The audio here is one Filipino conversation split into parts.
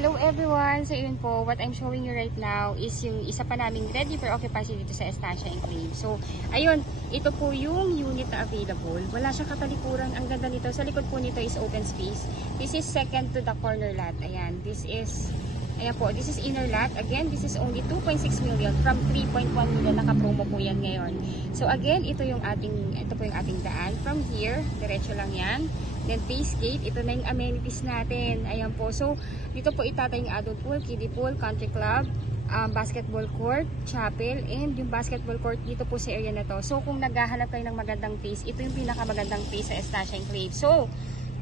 Hello everyone! So yun po, what I'm showing you right now is yung isa pa naming ready for occupancy dito sa Estancia Enclave. So ayun, ito po yung unit na available. Wala siyang katalikuran. Ang ganda nito. Sa likod po nito is open space. This is second to the corner lot. Ayan, this is inner lot. Again, this is only 2.6 million from 3.1 million. Naka-promo po yan ngayon. So again, ito po yung ating daan. From here, diretso lang yan. Then face gate, ito na yung amenities natin. Ayan po. So dito po itatay yung adult pool, kiddie pool, country club, basketball court, chapel, and yung basketball court dito po sa area na to. So kung naghahanap kayo ng magandang place, ito yung pinakamagandang place sa Estancia Enclave. So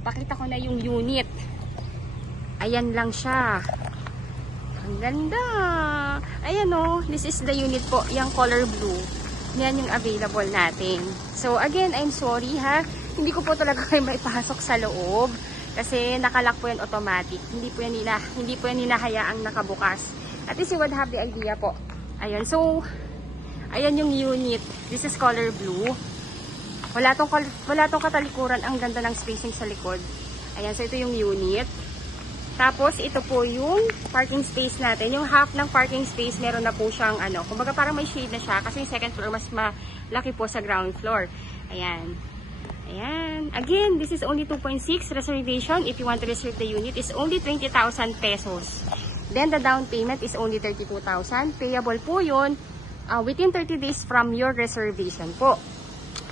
pakita ko na yung unit. Ayan lang siya. Ang ganda. Ayan o, this is the unit po, yung color blue. Yan yung available natin. So again, I'm sorry ha, hindi ko po talaga kayo maipasok sa loob kasi nakalock po yan automatic. Hindi po yan hinahayaang nakabukas. At least you would have the idea po. Ayan, so ayan yung unit. This is color blue. Wala tong katalikuran. Ang ganda ng spacing sa likod. Ayan, so ito yung unit. Tapos, ito po yung parking space natin. Yung half ng parking space, meron na po siyang kumbaga parang may shade na siya kasi yung second floor mas malaki po sa ground floor. Ayan. Ayan. Again, this is only 2.6 reservation. If you want to reserve the unit, is only 20,000 pesos. Then, the down payment is only 32,000. Payable po yun within 30 days from your reservation po.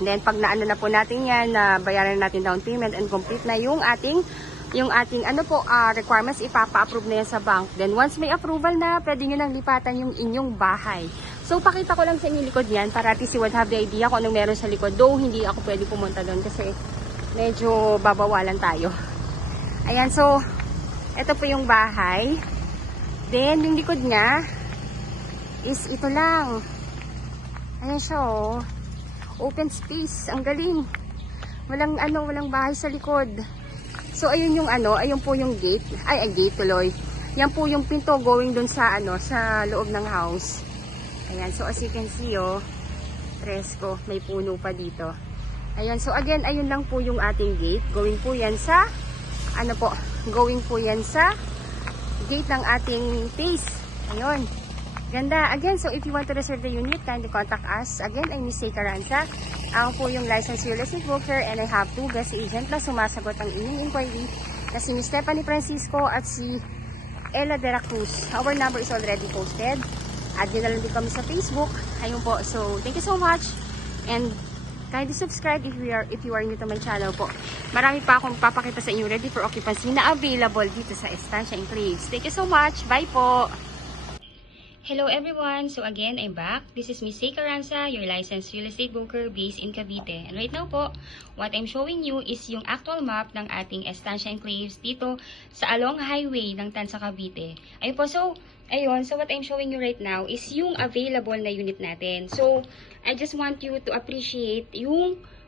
Then, pag naano na po natin yan, bayaran natin down payment and complete na yung ating requirements, ipapa-approve na yan sa bank. Then once may approval na, pwede nyo nang lipatan yung inyong bahay. So pakita ko lang sa inyong likod yan para at least you would have the idea kung anong meron sa likod. Though hindi ako pwede pumunta doon kasi medyo babawalan tayo. Ayan, so ito po yung bahay. Then yung likod niya is ito lang. Ayan siya oh. Open space, ang galing. Walang bahay sa likod. So ayun yung ayun po yung gate. Gate tuloy. Yan po yung pinto going dun sa sa loob ng house. Ayan, so as you can see presko, may puno pa dito. Ayan, so again, ayun lang po yung ating gate. Going po yan sa going po yan sa gate ng ating place. Ayun. Ganda. Again, so if you want to reserve the unit, kindly contact us. Again, I'm Miss Caranza. Ako po yung licensed real estate broker and I have 2 guest agent na sumasagot ang inyong inquiry na si Miss Stephanie Francisco at si Ella de la Cruz. Our number is already posted. Add nyo na lang din kami sa Facebook. Ayun po. So, thank you so much. And kindly subscribe if you are new to my channel po. Marami pa akong papakita sa inyo ready for occupancy na available dito sa Estancia Enclaves. Thank you so much. Bye po! Hello everyone! So again, I'm back. This is Miss Caranza, your licensed real estate broker based in Cavite. And right now po, what I'm showing you is yung actual map ng ating Estancia Enclaves dito sa along highway ng Tansa, Cavite. Ayun po, so what I'm showing you right now is yung available na unit natin. So, I just want you to appreciate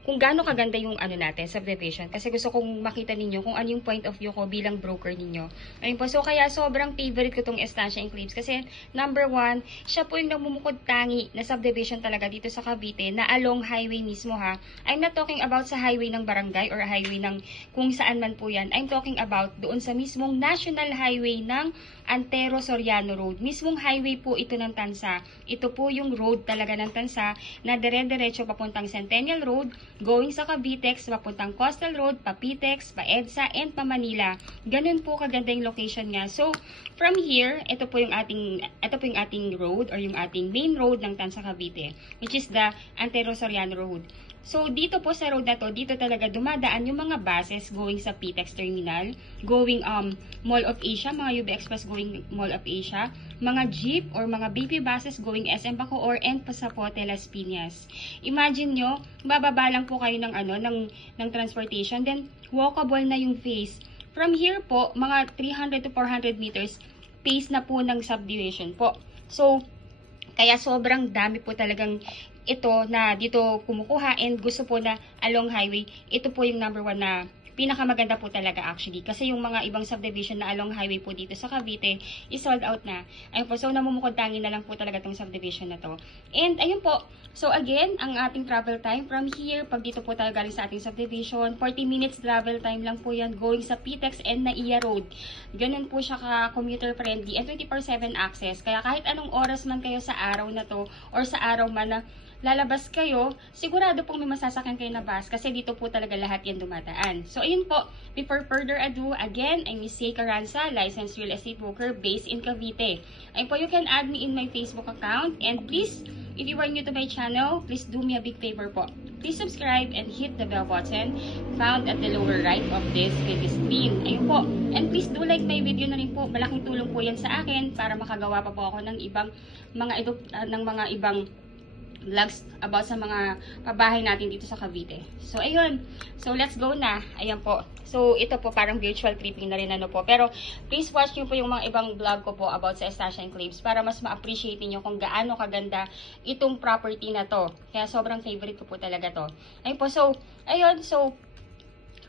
kung gaano kaganda yung natin, subdivision. Kasi gusto kong makita ninyo kung ano yung point of view ko bilang broker ninyo. Ayun po, so kaya sobrang favorite ko tong Estancia Enclaves. Kasi number 1, siya po yung namumukod tangi na subdivision talaga dito sa Cavite na along highway mismo ha. I'm not talking about sa highway ng barangay or highway ng kung saan man po yan. I'm talking about doon sa mismong national highway ng Antero Soriano Road. Mismong highway po ito ng Tansa. Ito po yung road talaga ng Tansa na dire-diretso papuntang Centennial Road, going sa Cavitex, papuntang Coastal Road, Papitex, Paedsa, and Manila. Ganun po kaganda yung location niya. So, from here, ito po yung ating road or yung ating main road ng Tansa, Cavite, which is the Antero Soriano Road. So, dito po sa road na to, dito talaga dumadaan yung mga buses going sa PTEX Terminal, going Mall of Asia, mga UB Express going Mall of Asia, mga jeep or mga BP buses going SM Bacoor and Pasapote, Las Piñas. Imagine nyo, bababa lang po kayo ng transportation, then walkable na yung face. From here po, mga 300 to 400 meters, pace na po ng subdivision po. So, kaya sobrang dami po talagang ito na dito kumukuha and gusto po na along highway. Ito po yung number 1 na pinakamaganda po talaga actually. Kasi yung mga ibang subdivision na along highway po dito sa Cavite is sold out na. Ayun po, so namumukod-tangi na lang po talaga tong subdivision na to. And ayun po, so again, ang ating travel time from here, pag dito po tayo galing sa ating subdivision, 40 minutes travel time lang po yan going sa PTEX and NAIA Road. Ganun po siya ka-commuter friendly and 24/7 access. Kaya kahit anong oras man kayo sa araw na to or sa araw man na lalabas kayo, sigurado pong may masasakyan kayo na bus kasi dito po talaga lahat yan dumadaan. So, ayun po. Before further ado, again, I'm Miss Yay Carranza, licensed real estate broker based in Cavite. Ayun po, you can add me in my Facebook account and please, if you are new to my channel, please do me a big favor po. Please subscribe and hit the bell button found at the lower right of this video screen. Ayun po. And please do like my video na rin po. Malaking tulong po yan sa akin para makagawa pa po ako ng ibang mga ibang vlogs about sa mga pabahay natin dito sa Cavite. So, ayun. So, let's go na. Ayan po. So, ito po parang virtual tripping na rin ano po. Pero, please watch nyo po yung mga ibang vlog ko po about sa Estancia Enclaves para mas ma-appreciate niyo kung gaano kaganda itong property na to. Kaya, sobrang favorite ko po talaga to. Ayun po. So, ayun. So,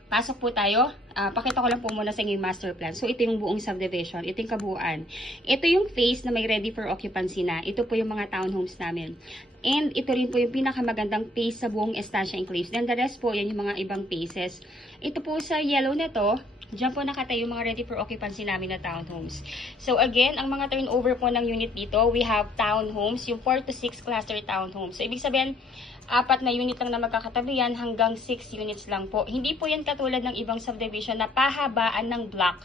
pasok po tayo. Pakita ko lang po muna sa inyo yung master plan. So, ito yung buong subdivision. Ito yung kabuuan. Ito yung phase na may ready for occupancy na. Ito po yung mga townhomes namin. And ito rin po yung pinakamagandang phase sa buong Estancia Enclaves. Then the rest po, yan yung mga ibang phases. Ito po sa yellow na to, diyan po nakatayo yung mga ready for occupancy namin na townhomes. So again, ang mga turnover po ng unit dito, we have townhomes, yung 4 to 6 cluster townhomes. So ibig sabihin, 4 na unit lang na magkakatabi yan hanggang 6 units lang po. Hindi po yan katulad ng ibang subdivision na pahabaan ng block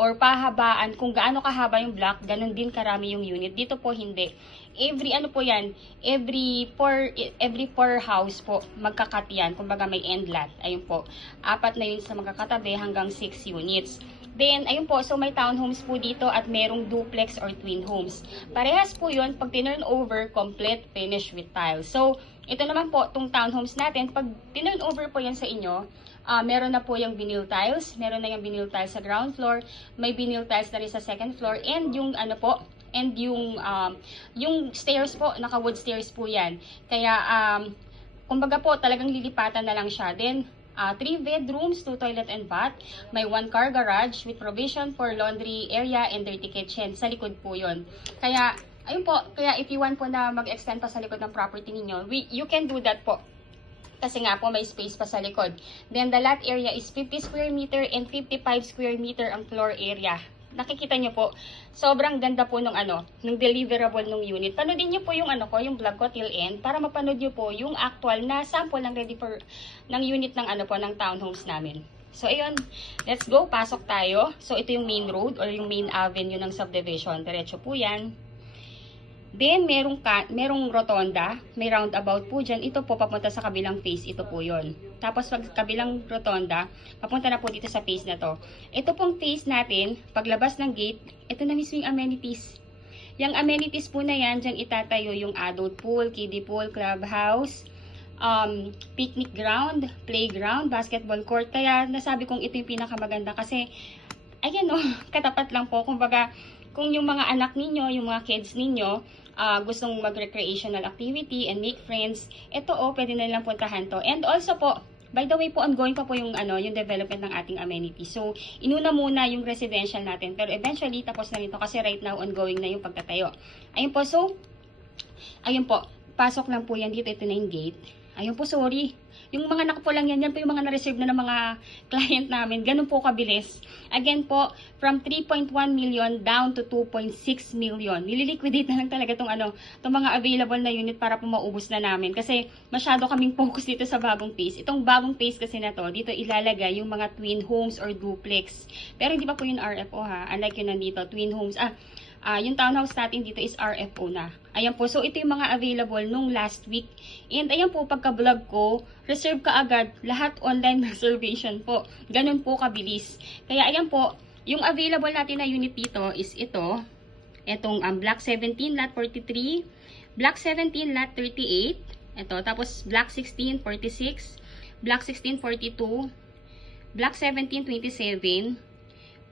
or pahabaan kung gaano kahaba yung block, ganun din karami yung unit. Dito po hindi. Every ano po yan, every 4 house po magkakat yan. Kumbaga may end lot. Ayun po. 4 na units na magkakatabi hanggang 6 units. Then, ayun po, so may townhomes po dito at merong duplex or twin homes. Parehas po yun, pag tinurn over, complete, finish with tile. So, ito naman po, itong townhomes natin, pag tinurn over po yan sa inyo, meron na po yung vinyl tiles, meron na yung vinyl tiles sa ground floor, may vinyl tiles na rin sa second floor, and yung ano po, and yung stairs po, naka-wood stairs po yan. Kaya, kumbaga po, talagang lilipatan na lang siya. Then, 3 bedrooms, 2 toilet and bath. May 1 car garage with provision for laundry area and dirty kitchen. Sa likod po yun. Kaya, ayun po, kaya if you want po na mag-extend pa sa likod ng property ninyo, you can do that po. Kasi nga po may space pa sa likod. Then the lot area is 50 square meter and 55 square meter ang floor area. Nakikita nyo po, sobrang ganda po nung deliverable nung unit. Panoodin nyo po yung yung vlog ko till end para mapanood nyo po yung actual na sample ng ready for ng unit ng ng townhomes namin. So ayun, let's go, pasok tayo. So ito yung main road or yung main avenue ng subdivision. Diretso po yan. Then, merong rotonda, may roundabout po dyan. Ito po, papunta sa kabilang phase. Ito po yon. Tapos, pag kabilang rotonda, papunta na po dito sa phase na to. Ito pong phase natin, paglabas ng gate, ito na mismo yung amenities. Yung amenities po na yan, dyan itatayo yung adult pool, kiddie pool, clubhouse, picnic ground, playground, basketball court. Kaya, nasabi kong ito yung pinakamaganda kasi, ayan o, katapat lang po. Kumbaga, kung yung mga anak ninyo, yung mga kids ninyo, gustong mag-recreational activity and make friends, ito pwede na nilang puntahan to. And also po, by the way po, ongoing pa po yung development ng ating amenities. So, inuna muna yung residential natin, pero eventually, tapos na nito kasi right now, ongoing na yung pagtatayo. Ayun po, so, ayun po, pasok lang po yan dito, ito na yung gate. Ayun po, sorry. Yung mga nakapulang yan po yung mga na-reserve na ng mga client namin. Ganun po kabilis. Again po, from 3.1 million down to 2.6 million. Nililiquidate na lang talaga itong mga available na unit para po maubos na namin. Kasi masyado kaming focus dito sa bagong phase. Itong bagong phase kasi na to, dito ilalagay yung mga twin homes or duplex. Pero hindi pa po yung RFO ha. Unlike yun nandito, twin homes. Yung townhouse natin dito is RFO na. Ayan po. So, ito yung mga available nung last week. And ayan po, pagka-vlog ko, reserve ka agad. Lahat online reservation po. Ganun po kabilis. Kaya ayan po, yung available natin na unit dito is ito. Itong Block 17, Lot 43. Block 17, Lot 38. Ito. Tapos, Block 16, 46. Block 16, 42. Block 17, 27.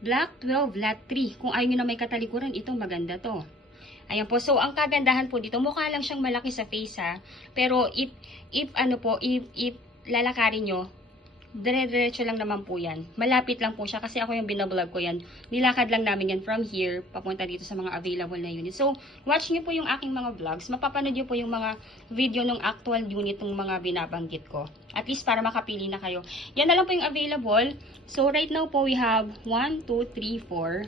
Block 12, Lot 3. Kung ayaw nyo na may katalikuran, ito maganda to. Ayan po. So, ang kagandahan po dito, mukha lang siyang malaki sa face ha. Pero, if lalakarin nyo, dire-diretso lang naman po yan. Malapit lang po siya kasi ako yung binablog ko yan. Nilakad lang namin yan from here, papunta dito sa mga available na unit. So, watch nyo po yung aking mga vlogs. Mapapanood nyo po yung mga video ng actual unit ng mga binabanggit ko. At least para makapili na kayo. Yan na lang po yung available. So, right now po we have 1, 2, 3, 4,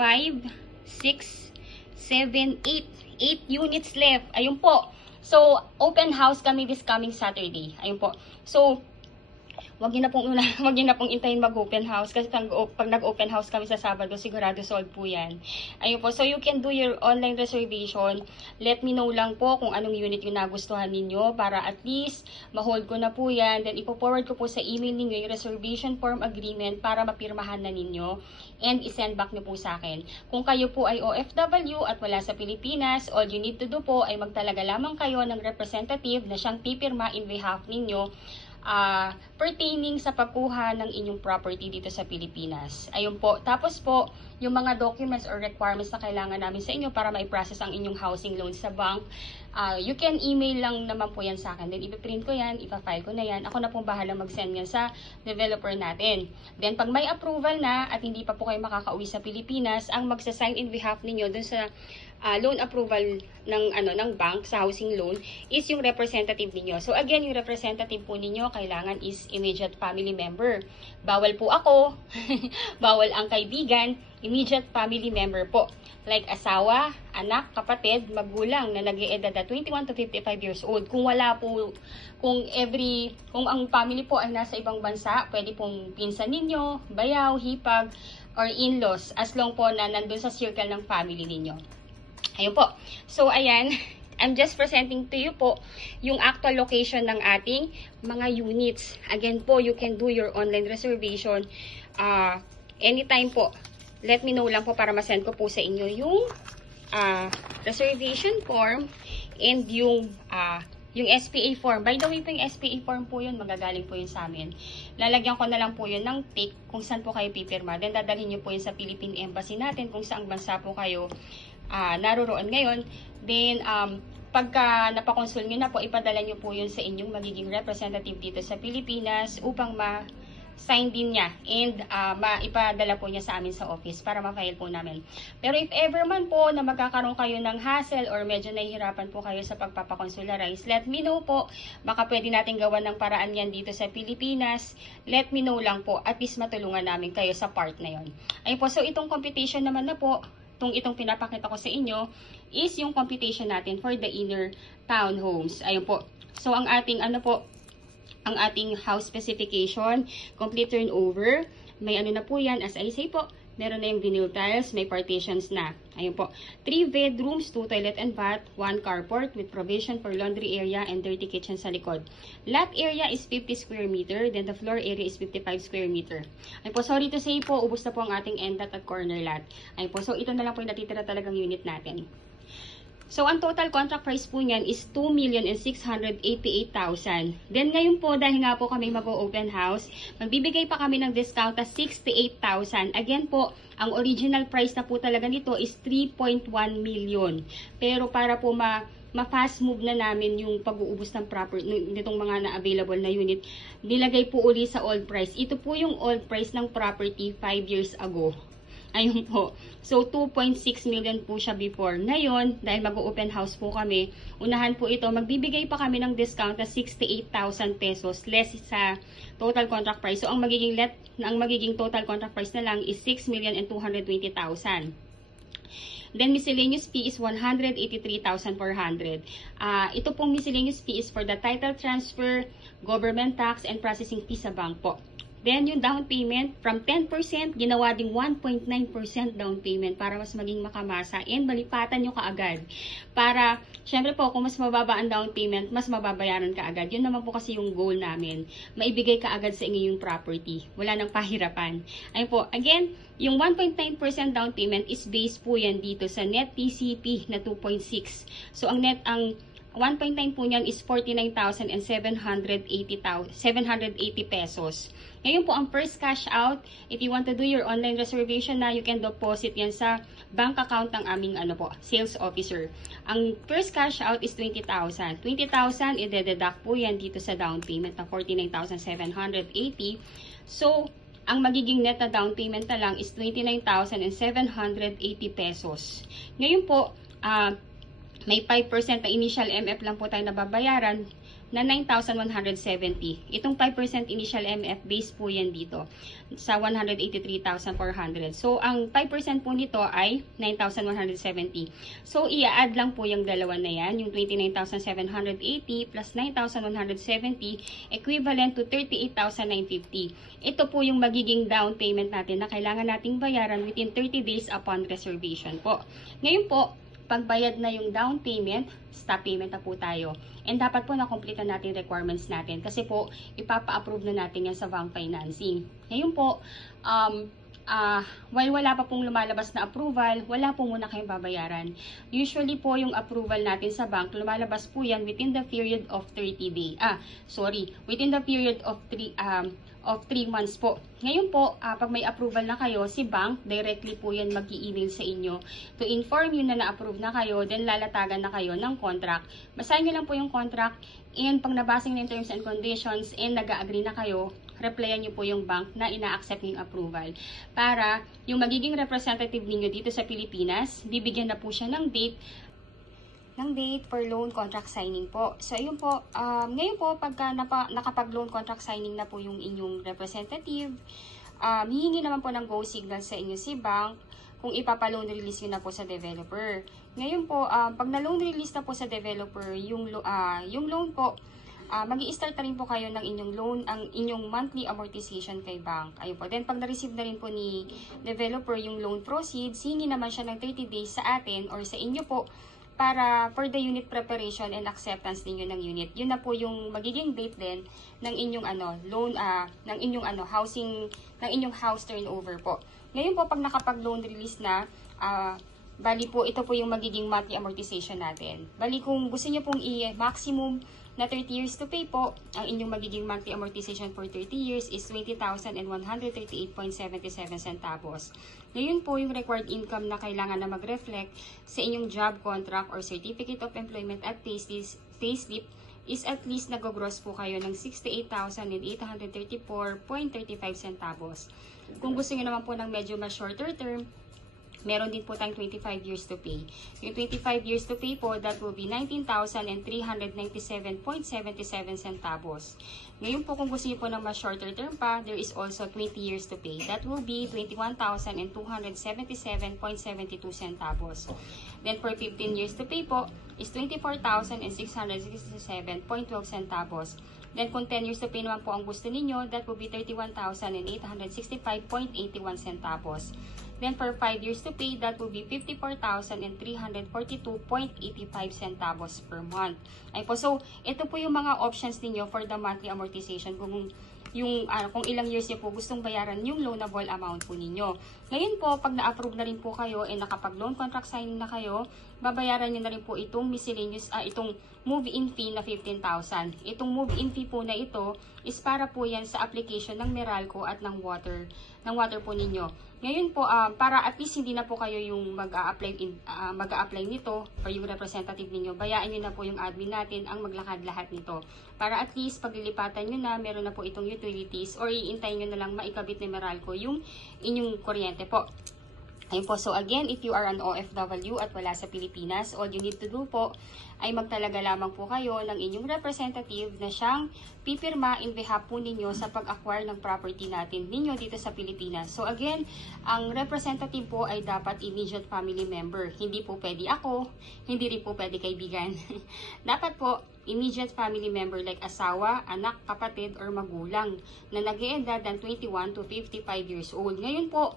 5, 6, 7, 8. 8 units left. Ayun po. So, open house kami this coming Saturday. Ayun po. So, wag niyo na pong intayin mag-open house kasi pag nag-open house kami sa Sabado, sigurado sold po yan. Ayun po, so you can do your online reservation. Let me know lang po kung anong unit yung nagustuhan ninyo para at least ma-hold ko na po yan. Then ipo-forward ko po sa email ninyo yung reservation form agreement para mapirmahan na ninyo and isend back nyo po sa akin. Kung kayo po ay OFW at wala sa Pilipinas, all you need to do po ay magtalaga lamang kayo ng representative na siyang pipirma in behalf ninyo pertaining sa pagkuha ng inyong property dito sa Pilipinas. Ayun po. Tapos po, yung mga documents or requirements na kailangan namin sa inyo para ma-process ang inyong housing loan sa bank, you can email lang naman po yan sa akin. Then, ipiprint ko yan, ipafile ko na yan. Ako na pong bahala mag-send yan sa developer natin. Then, pag may approval na at hindi pa po kayo makakauwi sa Pilipinas, ang magsasign in behalf ninyo dun sa loan approval ng bank sa housing loan is yung representative ninyo. So again, yung representative po ninyo kailangan is immediate family member. Bawal po ako, bawal ang kaibigan, immediate family member po. Like asawa, anak, kapatid, magulang na nag-e-edad na 21 to 55 years old. Kung wala po, kung ang family po ay nasa ibang bansa, pwede pong pinsan ninyo, bayaw, hipag, or in-laws as long po na nandun sa circle ng family ninyo. Ayun po. So, ayan. I'm just presenting to you po yung actual location ng ating mga units. Again po, you can do your online reservation anytime po. Let me know lang po para masend ko po sa inyo yung reservation form and yung SPA form. By the way po, yung SPA form po yun, magagaling po yun sa amin. Lalagyan ko na lang po yun ng tick kung saan po kayo pipirma. Then, dadalhin nyo po yun sa Philippine Embassy natin kung saang bansa po kayo naroon ngayon. Then, pagka napakonsul nyo na po, ipadala nyo po yun sa inyong magiging representative dito sa Pilipinas upang ma-sign din niya and maipadala po niya sa amin sa office para ma-file po namin. Pero if ever man po na magkakaroon kayo ng hassle or medyo nahihirapan po kayo sa pagpapakonsularize, let me know po. Baka pwede natin gawan ng paraan yan dito sa Pilipinas. Let me know lang po. At least matulungan namin kayo sa part na yon. Ayun po, so itong computation naman na po, itong pinapakita ko sa inyo is yung computation natin for the inner townhomes. Ayun po. So, ang ating house specification, complete turnover, may ano na po yan, as I say po, meron na yung vinyl tiles, may partitions na. Ayun po. 3 bedrooms, 2 toilet and bath, 1 carport with provision for laundry area and dirty kitchen sa likod. Lot area is 50 square meter, then the floor area is 55 square meter. Ayun po, sorry to say po, ubos na po ang ating end lot at corner lot. Ayun po, so ito na lang po yung natitira talagang unit natin. So, ang total contract price po niyan is 2,688,000. Then, ngayon po, dahil nga po kami mag-open house, magbibigay pa kami ng discount na 68,000. Again po, ang original price na po talaga nito is 3.1 million. Pero para po ma-fast move na namin yung pag-uubos ng nitong mga na-available na unit, nilagay po uli sa old price. Ito po yung old price ng property 5 years ago. Ayun po. So, 2.6 million po siya before. Ngayon, dahil mag-open house po kami, unahan po ito, magbibigay pa kami ng discount na 68,000 pesos less sa total contract price. So, ang magiging total contract price na lang is 6,220,000. Then, miscellaneous fee is 183,400. Ito pong miscellaneous fee is for the title transfer, government tax, and processing fee sa bank po. Then, yung down payment, from 10%, ginawa ding 1.9% down payment para mas maging makamasa and malipatan nyo kaagad. Para, syempre po, kung mas mababa ang down payment, mas mababayaran kaagad. Yun naman po kasi yung goal namin. Maibigay kaagad sa inyo yung property. Wala nang pahirapan. Ayun po, again, yung 1.9% down payment is based po yan dito sa net TCP na 2.6. So, ang 1.9 po niyan is 49,780 pesos. Ngayon po, ang first cash out, if you want to do your online reservation na, you can deposit yan sa bank account ng aming sales officer. Ang first cash out is 20,000. 20,000, i-deduct po yan dito sa down payment na 49,780. So, ang magiging net na down payment na lang is 29,780 pesos. Ngayon po, may 5% na initial MF lang po tayo nababayaran na 9,170. Itong 5% initial MF base po yan dito sa 183,400. So, ang 5% po nito ay 9,170. So, i-add lang po yung dalawa na yan, yung 29,780 plus 9,170 equivalent to 38,950. Ito po yung magiging down payment natin na kailangan nating bayaran within 30 days upon reservation po. Ngayon po, pagbayad na yung down payment, stop payment na po tayo. And dapat po na-complete na natin requirements natin kasi po ipapa-approve na natin yan sa bank financing. Ngayon po, while wala pa pong lumalabas na approval, wala po muna kayong babayaran. Usually po yung approval natin sa bank, lumalabas po yan within the period of 30 days. Within the period of 3 months po. Ngayon po, pag may approval na kayo, si bank, directly po yan mag-i-email sa inyo to inform you na na-approve na kayo, then lalatagan na kayo ng contract. Basahin nyo lang po yung contract, and pag nabasa nyo yung terms and conditions, and nag-agree na kayo, replyan nyo po yung bank na ina-accept yung approval. Para yung magiging representative ninyo dito sa Pilipinas, bibigyan na po siya ng date for loan contract signing po. So, ayun po, ngayon po, pagka nakapag-loan contract signing na po yung inyong representative, hihingi naman po ng go signal sa inyo si bank kung ipapa-loan release yun na po sa developer. Ngayon po, pag na-loan release na po sa developer, yung loan po, mag-i-start na rin po kayo ng inyong loan, ang inyong monthly amortization kay bank. Ayun po. Then, pag na-receive na rin po ni developer yung loan proceeds, hihingi naman siya ng 30 days sa atin or sa inyo po, para for the unit preparation and acceptance ninyo ng unit. Yun na po yung magiging date din ng inyong loan ng inyong house turnover po. Ngayon po, pag nakapag-loan release na, bali po ito po yung magiging monthly amortization natin. Bali kung gusto niyo pong i-maximum na 30 years to pay po, ang inyong magiging monthly amortization for 30 years is 20,138.77 centavos. Ngayon po yung required income na kailangan na mag-reflect sa inyong job contract or certificate of employment at payslip is at least nag-gross po kayo ng 68,834.35 centavos. Kung gusto niyo naman po ng medyo mas shorter term, meron din po tayong 25 years to pay. Yung 25 years to pay po, that will be 19,397.77 centavos. Ngayon po, kung gusto niyo po ng mas shorter term pa, there is also 20 years to pay. That will be 21,277.72 centavos. Then for 15 years to pay po, is 24,667.12 centavos. Then kung 10 years to pay naman po ang gusto ninyo, that will be 31,865.81 centavos. Then for 5 years to pay, that will be 54,342.85 centavos per month. Ay po, so ito po yung mga options niyo for the monthly amortization kung ilang years niyo po gustong bayaran yung loanable amount po ninyo. Ngayon po, pag na-approve na rin po kayo and nakapag-loan contract signing na kayo, babayaran niyo na rin po itong miscellaneous, itong move-in fee na 15,000. Itong move-in fee po na ito is para po yan sa application ng Meralco at ng water po ninyo. Ngayon po, para at least hindi na po kayo yung mag-a-apply nito or yung representative ninyo, bayaan nyo na po yung admin natin ang maglakad lahat nito. Para at least paglilipatan nyo na, meron na po itong utilities or iintayin nyo na lang maikabit ni Meralco yung inyong kuryente po. Ayun po, so again, if you are an OFW at wala sa Pilipinas, all you need to do po ay magtalaga lamang po kayo ng inyong representative na siyang pipirma in behalf po ninyo sa pag-acquire ng property natin ninyo dito sa Pilipinas. So again, ang representative po ay dapat immediate family member. Hindi po pwede ako, hindi rin po pwede kaibigan. Dapat po immediate family member like asawa, anak, kapatid, or magulang na nag-eedad ng 21 to 55 years old. Ngayon po,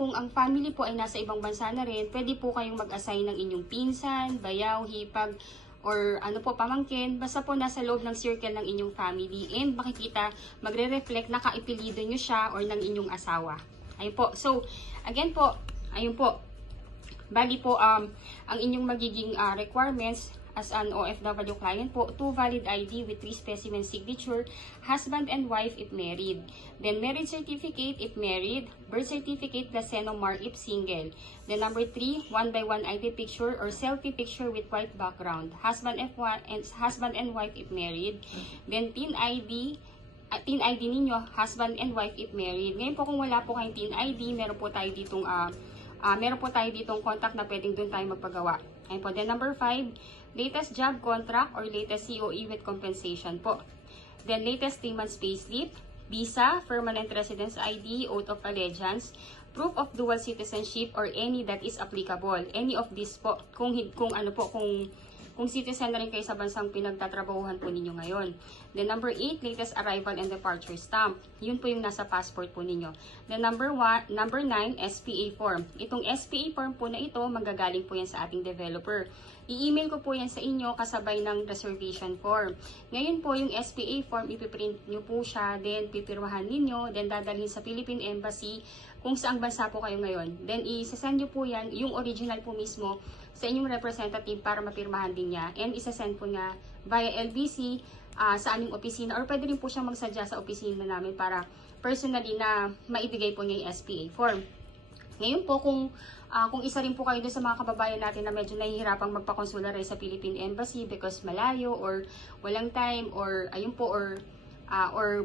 kung ang family po ay nasa ibang bansa na rin, pwede po kayong mag-assign ng inyong pinsan, bayaw, hipag, or pamangkin. Basta po nasa loob ng circle ng inyong family and makikita, magre-reflect na kaipilido nyo siya or ng inyong asawa. Ayun po. So, again po, ayun po. Bali po, ang inyong magiging requirements as an OFW client po, 2 valid ID with 3 specimen signature, husband and wife if married. Then marriage certificate if married, birth certificate plus Senomar if single. Then number 3, 1x1 ID picture or selfie picture with white background, husband and wife if married. Then TIN ID ninyo, husband and wife if married. Ngayon po kung wala po kayong TIN ID, meron po tayo ditong contact na pwedeng doon tayo magpagawa. Ayun po. Then number 5, latest job contract or latest COE with compensation po. Then latest 3 months payslip, visa, permanent residence ID, oath of allegiance, proof of dual citizenship or any that is applicable. Any of this po. Kung citizen na rin kayo sa bansang pinagtatrabahuhan po ninyo ngayon. Then number 8, latest arrival and departure stamp. Yun po yung nasa passport po ninyo. Then number 9, SPA form. Itong SPA form po na ito, manggagaling po yan sa ating developer. I-email ko po yan sa inyo kasabay ng reservation form. Ngayon po yung SPA form, ipiprint nyo po siya, then pipirmahan ninyo, then dadalhin sa Philippine Embassy kung saang bansa po kayo ngayon. Then isasend nyo po yan, yung original po mismo, sa inyong representative para mapirmahan din niya. And isasend po niya via LBC sa aming opisina or pwede rin po siyang magsadya sa opisina namin para personally na maibigay po niya yung SPA form. Ngayon po kung isa rin po kayo doon sa mga kababayan natin na medyo nahihirapang magpa-consular sa Philippine Embassy because malayo or walang time or ayun po or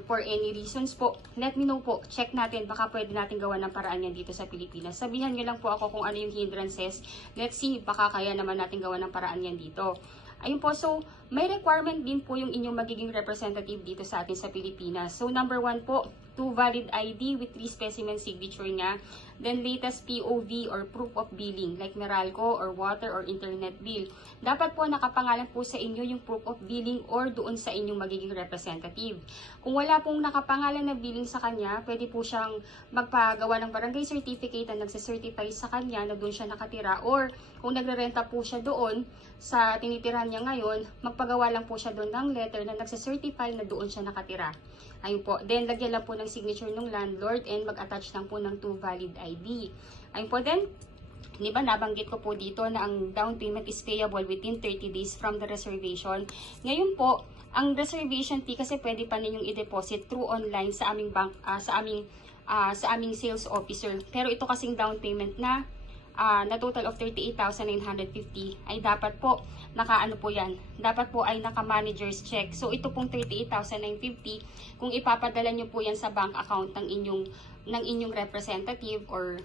for any reasons po, let me know po. Check natin, baka pwede natin gawa ng paraan yan dito sa Pilipinas. Sabihan nyo lang po ako kung ano yung hindrances. Let's see, baka kaya naman natin gawa ng paraan yan dito. Ayun po, so may requirement din po yung inyong magiging representative dito sa atin sa Pilipinas. So number 1 po, 2 valid ID with 3 specimen signature niya. Then latest POV or proof of billing like Meralco or water or internet bill. Dapat po nakapangalan po sa inyo yung proof of billing or doon sa inyong magiging representative. Kung wala pong nakapangalan na billing sa kanya, pwede po siyang magpagawa ng barangay certificate na nagsicertify sa kanya na doon siya nakatira, or kung nagre-renta po siya doon sa tinitirahan niya ngayon, magpagawa lang po siya doon ng letter na nagsicertify na doon siya nakatira. Ayun po. Then, lagyan lang po ng signature ng landlord and mag-attach lang po ng 2 valid ID. Ayun po. Then, di ba, nabanggit ko po dito na ang down payment is payable within 30 days from the reservation. Ngayon po, ang reservation fee kasi pwede pa ninyong i-deposit through online sa aming bank, sa aming sales officer. Pero ito kasing down payment na total of 38,950 ay dapat po dapat po ay naka-manager's check. So ito pong 38,950, kung ipapadala nyo po yan sa bank account ng inyong representative or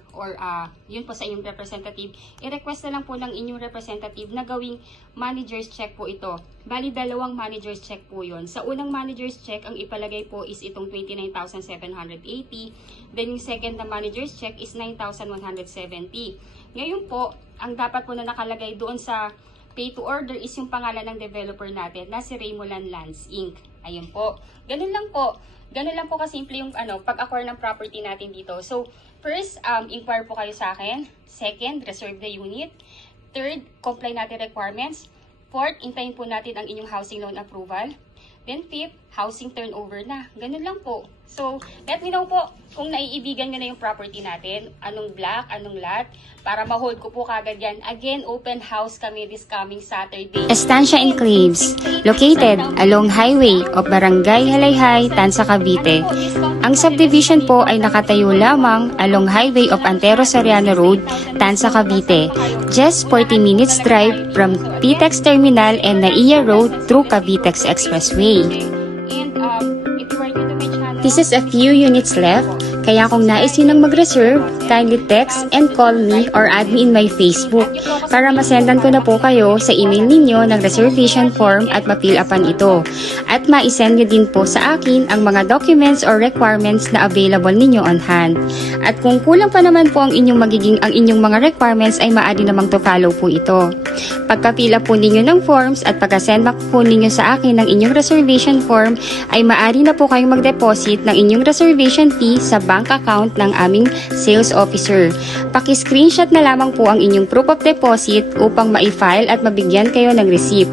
yun po sa inyong representative, i-request na lang po ng inyong representative na gawing manager's check po ito. Bali, 2 manager's check po yun. Sa unang manager's check, ang ipalagay po is itong 29,780. Then yung second na manager's check is 9,170. Ngayon po, ang dapat po na nakalagay doon sa pay to order is yung pangalan ng developer natin na si Raymolan Lands Inc. Ayun po. Ganun lang po. Ganun lang po kasimple yung pag-acquire ng property natin dito. So, first, inquire po kayo sa akin. Second, reserve the unit. Third, comply natin requirements. Fourth, intayin po natin ang inyong housing loan approval. Then fifth, housing turnover na. Ganun lang po. So, let me know po kung naiibigan nyo na yung property natin. Anong block, anong lot. Para ma-hold ko po kagad yan. Again, open house kami this coming Saturday. Estancia Enclaves, located along highway of Barangay Halayhay, Tanza, Cavite. Ang subdivision po ay nakatayo lamang along highway of Antero Soriano Road, Tanza, Cavite. Just 40 minutes drive from PTEX Terminal and Naiya Road through Cavitex Expressway. This is a few units left, kaya kung nais nyo nang mag-reserve, kindly text and call me or add me in my Facebook para masendan ko na po kayo sa email ninyo ng reservation form at ma-fill upan ito. At ma-send nyo din po sa akin ang mga documents or requirements na available ninyo on hand. At kung kulang pa naman po ang inyong mga requirements ay maaari namang to follow po ito. Pagka-fill up po ninyo ng forms at pagka-send back po ninyo sa akin ng inyong reservation form ay maaari na po kayong mag-deposit ng inyong reservation fee sa bank account ng aming sales officer. Paki-screenshot na lamang po ang inyong proof of deposit upang ma-file at mabigyan kayo ng receipt.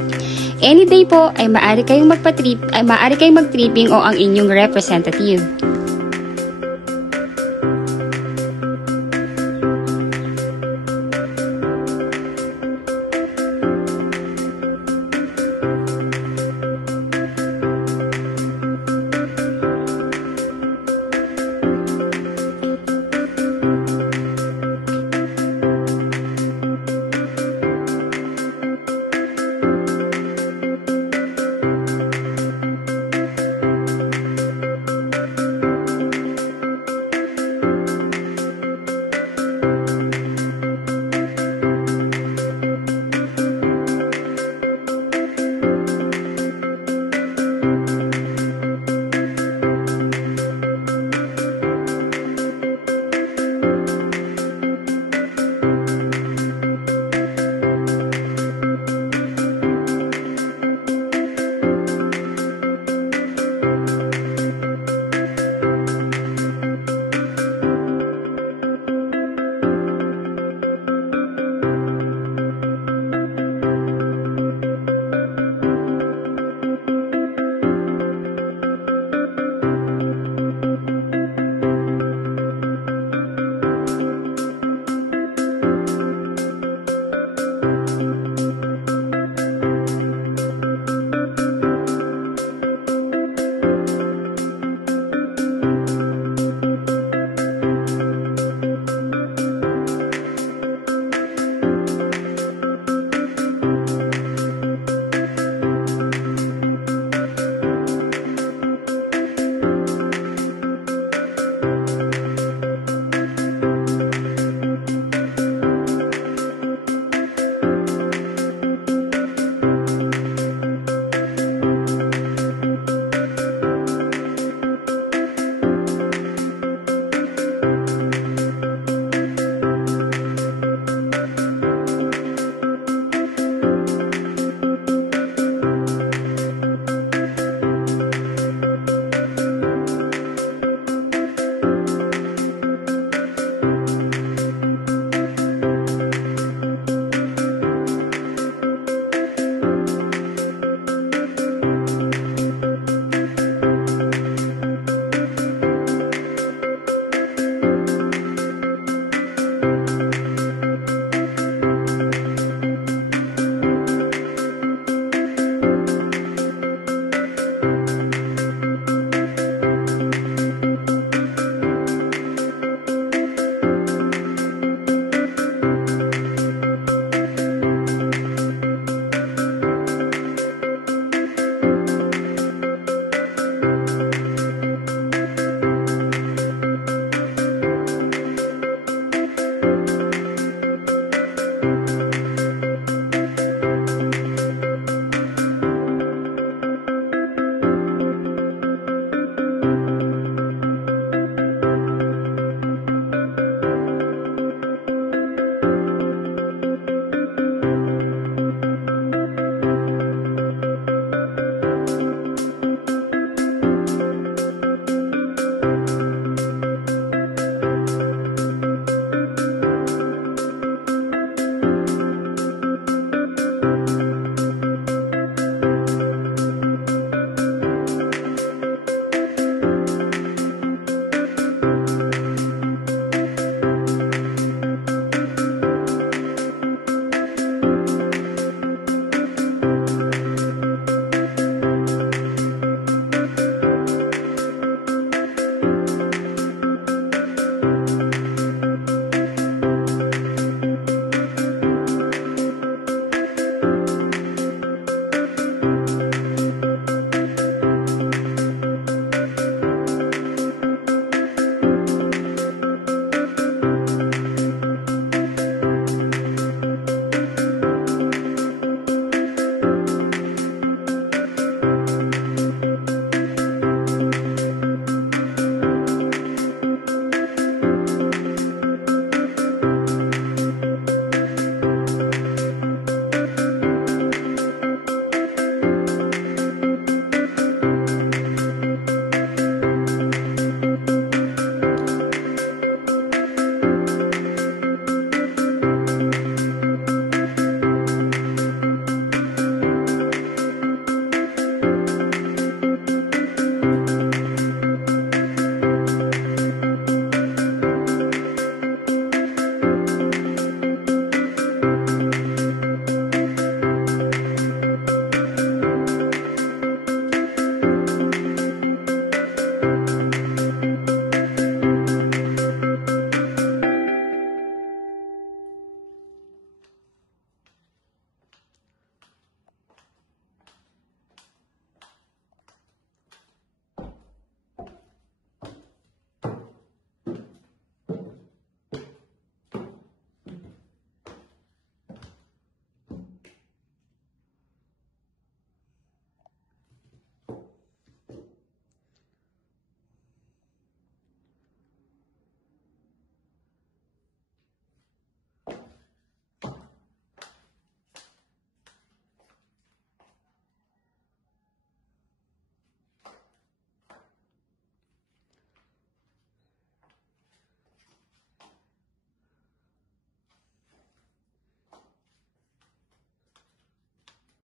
Any day po ay maaari kayong mag-tripping o ang inyong representative.